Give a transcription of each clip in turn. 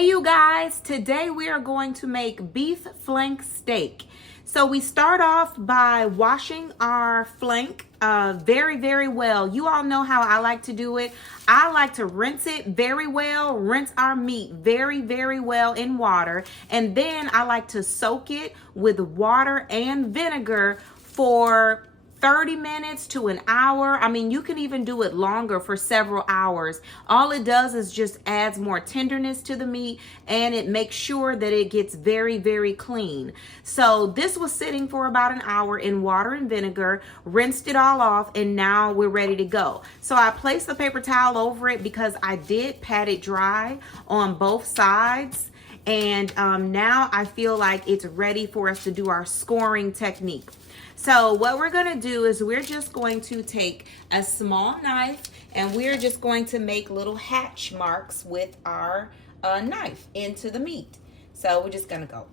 Hey you guys, today we are going to make beef flank steak. So we start off by washing our flank very well. You all know how I like to do it. I like to rinse it very well, rinse our meat very well in water, and then I like to soak it with water and vinegar for 30 minutes to an hour. I mean, you can even do it longer for several hours. All it does is just adds more tenderness to the meat, and it makes sure that it gets very clean. So this was sitting for about an hour in water and vinegar, rinsed it all off, and now we're ready to go. So I placed the paper towel over it because I did pat it dry on both sides. And now I feel like it's ready for us to do our scoring technique. So what we're going to do is we're just going to take a small knife and we're just going to make little hatch marks with our knife into the meat. So we're just going to go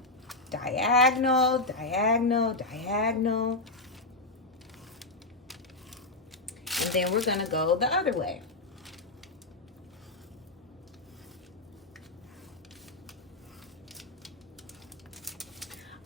diagonal. And then we're going to go the other way.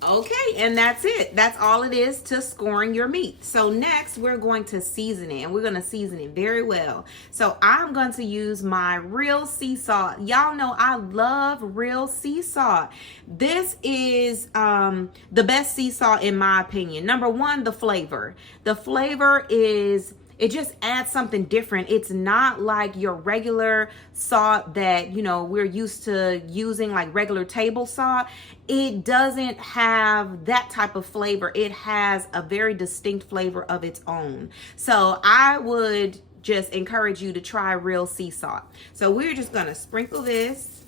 Okay, and that's it. That's all it is to scoring your meat. So next we're going to season it, and we're going to season it very well. So I'm going to use my real sea salt. Y'all know I love real sea salt. This is the best sea salt in my opinion. Number one, the flavor. The flavor is, it just adds something different. It's not like your regular salt that, you know, we're used to using, like regular table salt. It doesn't have that type of flavor. It has a very distinct flavor of its own. So I would just encourage you to try real sea salt. So we're just gonna sprinkle this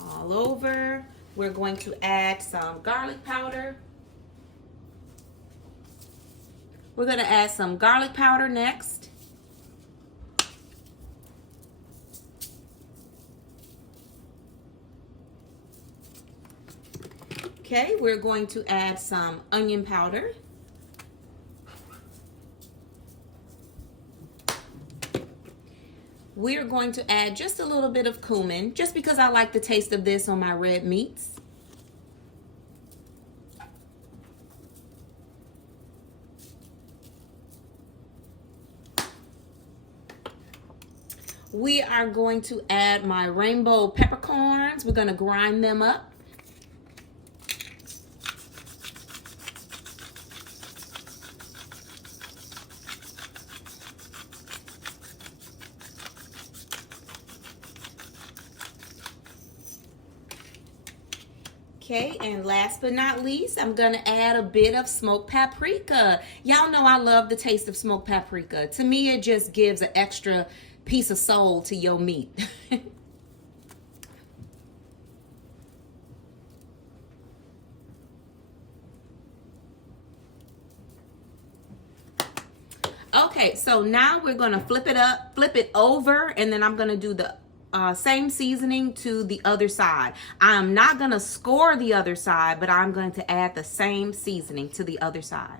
all over. We're going to add some garlic powder. We're going to add some garlic powder next. Okay, we're going to add some onion powder. We're going to add just a little bit of cumin, just because I like the taste of this on my red meats. We are going to add my rainbow peppercorns. We're going to grind them up. Okay, and last but not least, I'm going to add a bit of smoked paprika. Y'all know I love the taste of smoked paprika. To me, it just gives an extra piece of soul to your meat. Okay, so now we're going to flip it over, and then I'm going to do the same seasoning to the other side. I'm not going to score the other side, but I'm going to add the same seasoning to the other side.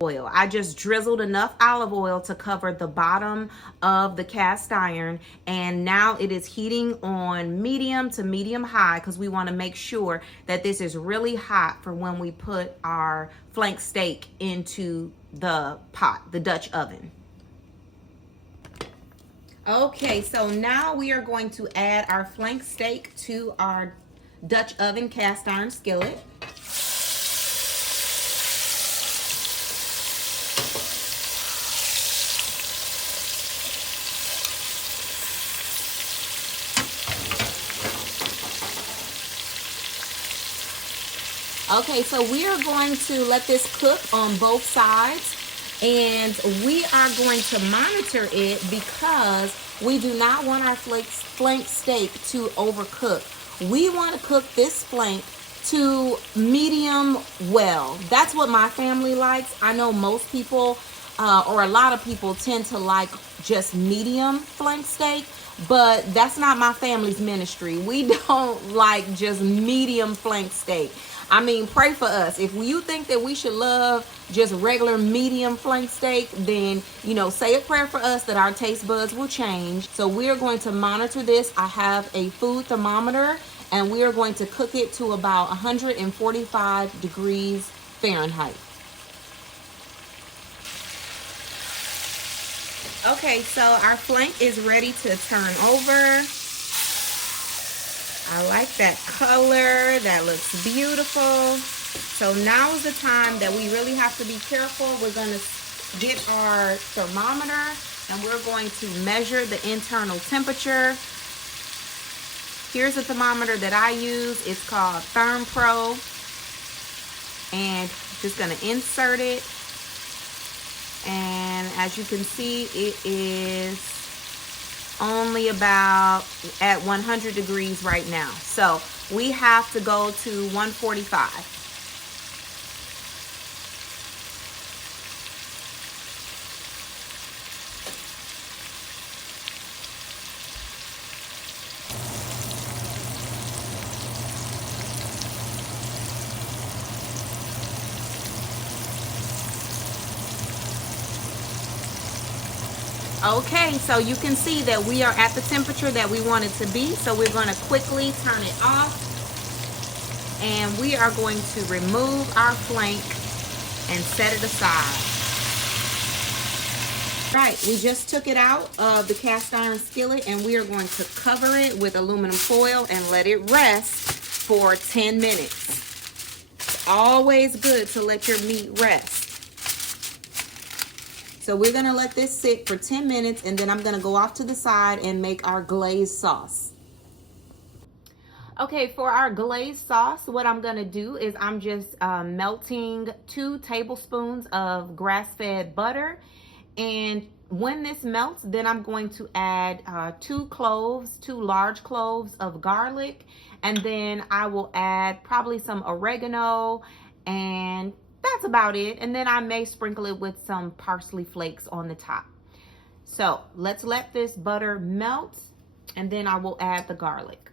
Oil. I just drizzled enough olive oil to cover the bottom of the cast iron, and now it is heating on medium to medium high because we want to make sure that this is really hot for when we put our flank steak into the pot, the Dutch oven. Okay, so now we are going to add our flank steak to our Dutch oven cast iron skillet. Okay, so we are going to let this cook on both sides, and we are going to monitor it because we do not want our flank steak to overcook. We want to cook this flank to medium well. That's what my family likes. I know most people or a lot of people tend to like just medium flank steak, but that's not my family's ministry. We don't like just medium flank steak. I mean, pray for us. If you think that we should love just regular medium flank steak, then, you know, say a prayer for us that our taste buds will change. So we're going to monitor this. I have a food thermometer, and we are going to cook it to about 145 degrees Fahrenheit. Okay, so our flank is ready to turn over. I like that color. That looks beautiful. So now is the time that we really have to be careful. We're going to get our thermometer and we're going to measure the internal temperature. Here's a thermometer that I use. It's called Therm Pro. And just going to insert it. And as you can see, it is only about at 100 degrees right now. So we have to go to 145. Okay, so you can see that we are at the temperature that we want it to be. So we're going to quickly turn it off. And we are going to remove our flank and set it aside. Right, we just took it out of the cast iron skillet and we are going to cover it with aluminum foil and let it rest for 10 minutes. It's always good to let your meat rest. So we're going to let this sit for 10 minutes and then I'm going to go off to the side and make our glaze sauce. Okay, for our glaze sauce, what I'm going to do is I'm just melting 2 tablespoons of grass-fed butter. And when this melts, then I'm going to add 2 large cloves of garlic. And then I will add probably some oregano, and that's about it. And then I may sprinkle it with some parsley flakes on the top. So let's let this butter melt and then I will add the garlic.